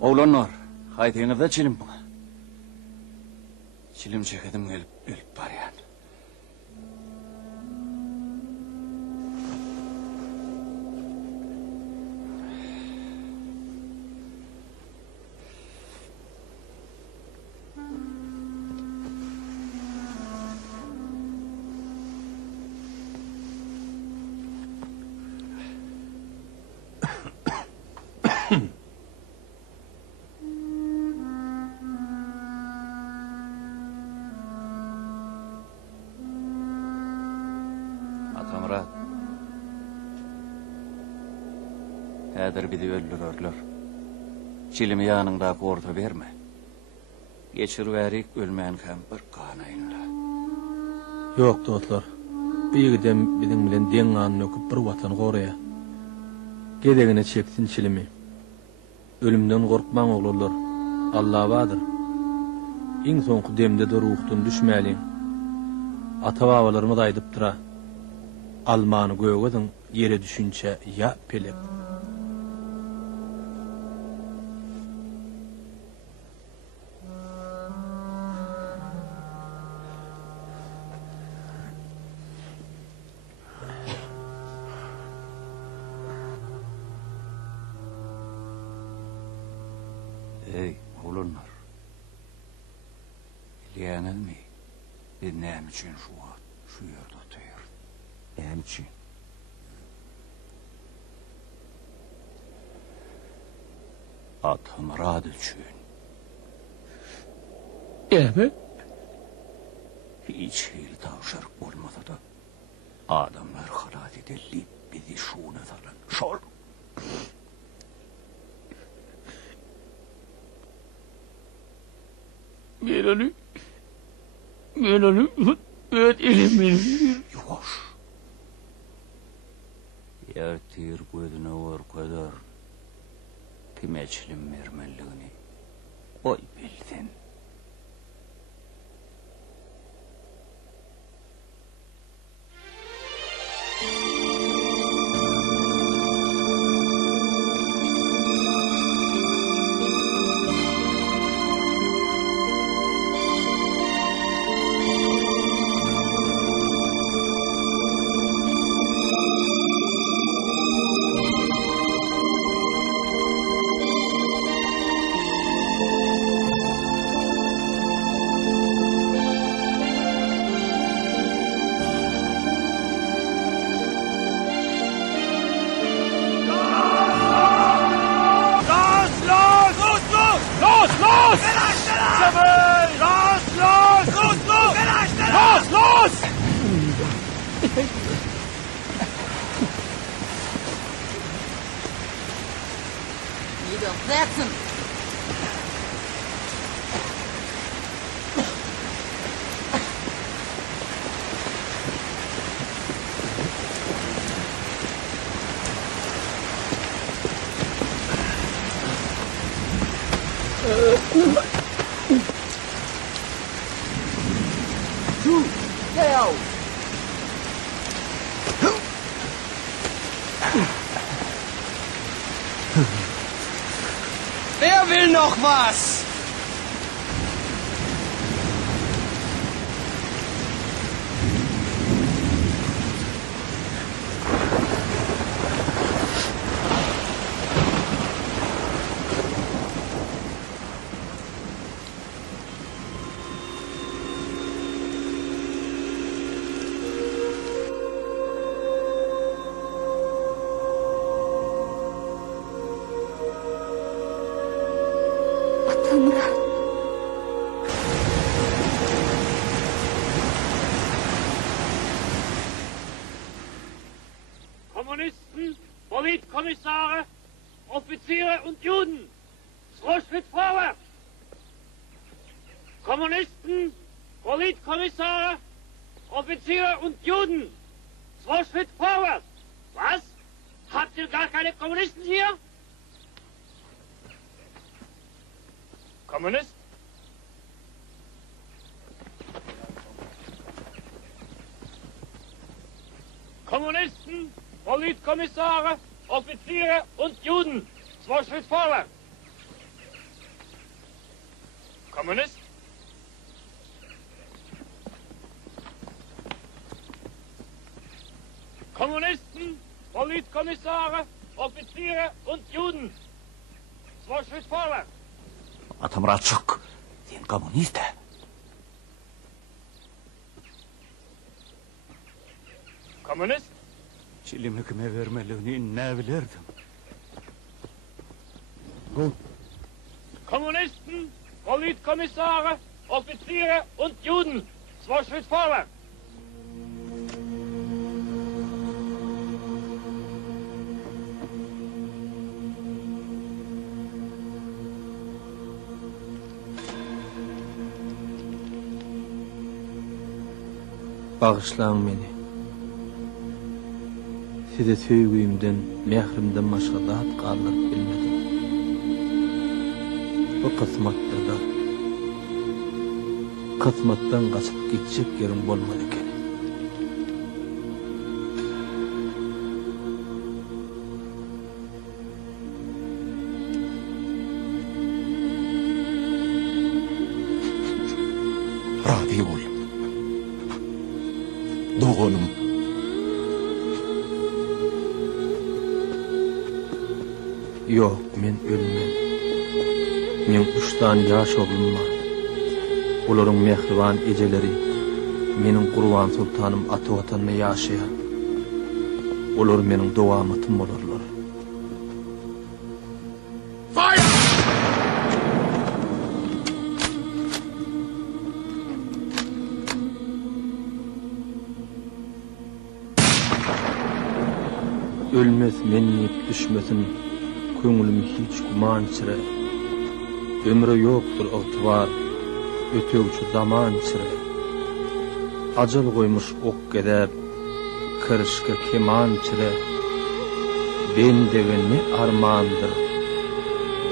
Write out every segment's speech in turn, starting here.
Oğlanlar, haydiğinizde çilim bana. Çilim çekedim gelip var yani. Atamrat. Häzir bizi öldürürler. Çilimi yanında orta verme. Geçirverik ölmeyen hem bir kanayınla. Yok dostlar. Biýigidem biziň bilen deň ganyny öküp bir watan goraya. Gedegine çeksin çilimi. Ölümden gorkmaň oglarlar. Allah badyr. Iň soňky demde de ruhdan düşmäliň. Ata-babalarymyz aýdypdyra. Almany göwgediň yere düşünçe ya pelep. Ey oğlanlar. Bilýäňiz mi? Biz näme üçin şu ýerde oturýar? Näme üçin? Atamrat üçin. Näme? Hiç hil tavşarık bolmasa da adamlar halat edilip bizi şuna salan. Şol. Men onu öt elimin. Yoş. Yertir gözüne var kadar kimeçlim mermelliğini oy bilsin. Jedoch setzen! Du, steh auf! Wer will noch was? Atamrat. Kommunisten, Politkommissare, Offiziere und Juden. Schritt vorwärts! Kommunisten, Politkommissare, Offiziere und Juden. Schritt vorwärts! Was? Habt ihr gar keine Kommunisten hier? Kommunist? Kommunisten, Politkommissare, Offiziere und Juden. Schritt vorwärts! Kommunist? Kommunisten, Politkommissare, Offiziere und Juden. 2 Schritt vorwärts. Atamratçık, sen komünist. Kommunist? Çilimi kime vermeliğini ne bilirdim. Kommunisten, Politkommissare, Offiziere und Juden. 2 Schritt vorwärts. Bağışlaň meni. Size söýgüýümden, mährimden başga zat galyp bilmedim. Bu kısmatda kısmatdan gaçyp gitjek yerim bolmady eken. Radi ol. Doğanım. Yok, men ölmem. Men 3 tane ýaş oglum bar. Olaryň mehriban ejeleri meniň Gurban Sultanym aty watanyna ýaşaýar. Olar meniň dowamatim bolarlar. Ölmez mennip düşmesin, köňülüm hiç guman içire. Ömre yoktur ıgtybar, ötegçü zaman içire. Ajal koymuş ok gedep, kırışka keman içire. Bendege ne armandır,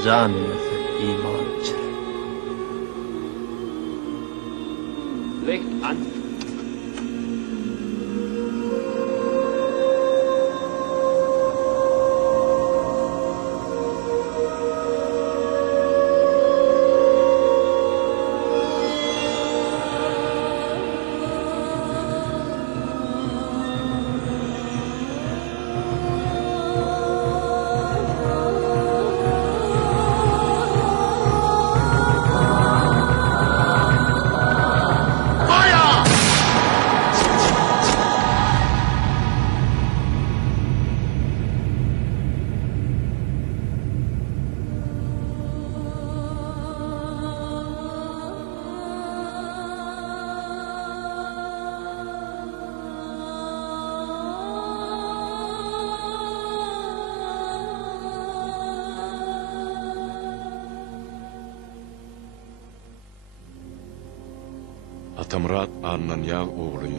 can verse iman içire. Licht an. Atamrat Annanyag ogly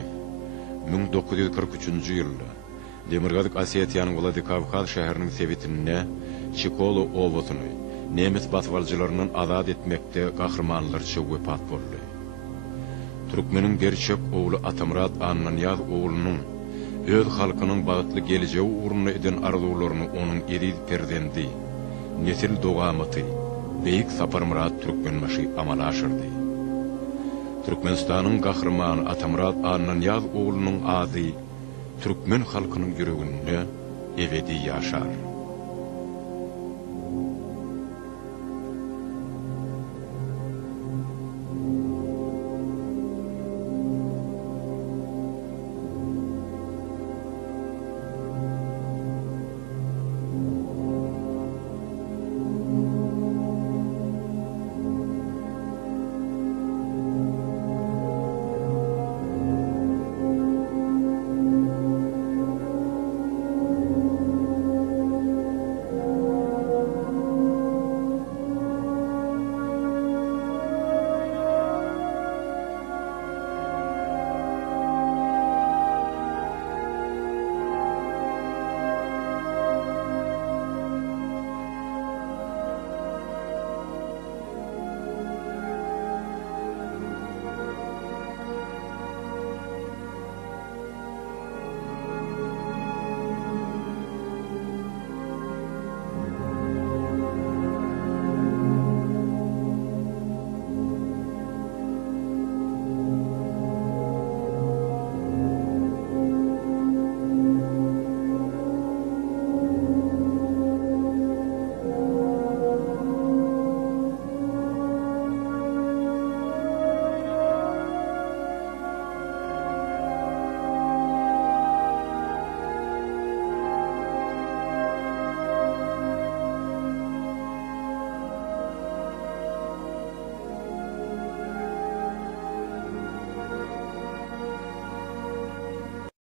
1943-nji ýylda Demirgazyk Osetiýanyň Vladikavkaz şäheriniň sebitinde Çikolo owasyny nemis baswalçylarynyň azad etmekde gahrmanlarça wepat boldy. Türkmeniň gerçek ogly Atamrat Annanyag oglunyň öz halkynyň bagtly gelejegi uğruna eden arzularyny onuň eriz perdendi, nesil dogamaty, beýik Saparmurat Türkmenbaşy amala aşyrdy. Türkmenistanyň gahrmany Atamrat Annanyag oglunyň ady Türkmen halkynyň ýüreginde ebedi ýaşar.